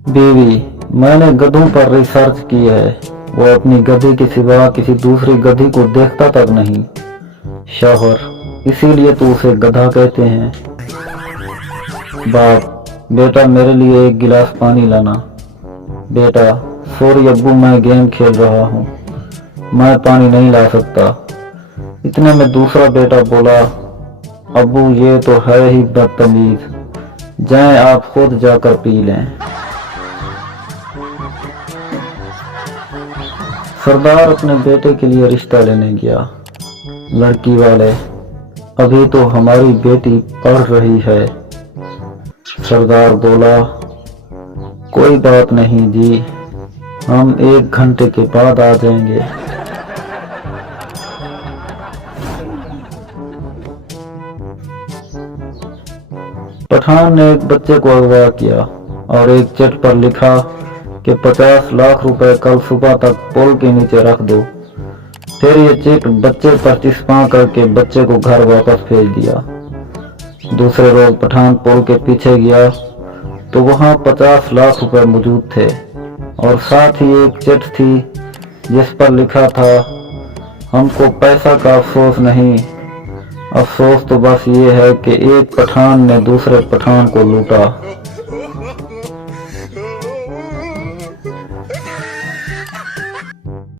बीवी, मैंने गधों पर रिसर्च की है। वो अपनी गधी के सिवा किसी दूसरी गधी को देखता तक नहीं। शौहर, इसीलिए तो उसे गधा कहते हैं। बाप, बेटा मेरे लिए एक गिलास पानी लाना। बेटा, सॉरी अब्बू, मैं गेम खेल रहा हूँ, मैं पानी नहीं ला सकता। इतने में दूसरा बेटा बोला, अब्बू ये तो है ही बदतमीज, जाएं आप खुद जाकर पी लें। सरदार अपने बेटे के लिए रिश्ता लेने गया। लड़की वाले, अभी तो हमारी बेटी पढ़ रही है। सरदार बोला, कोई बात नहीं जी, हम 1 घंटे के बाद आ जाएंगे। पठान ने एक बच्चे को अगवा किया और एक चिट पर लिखा कि 50 लाख रुपए कल सुबह तक पुल के नीचे रख दो। फिर ये चिट बच्चे पर चिपका करके बच्चे को घर वापस भेज दिया। दूसरे रोज पठान पुल के पीछे गया तो वहां 50 लाख रुपए मौजूद थे और साथ ही एक चिट थी जिस पर लिखा था, हमको पैसा का अफसोस नहीं, अफसोस तो बस ये है कि एक पठान ने दूसरे पठान को लूटा।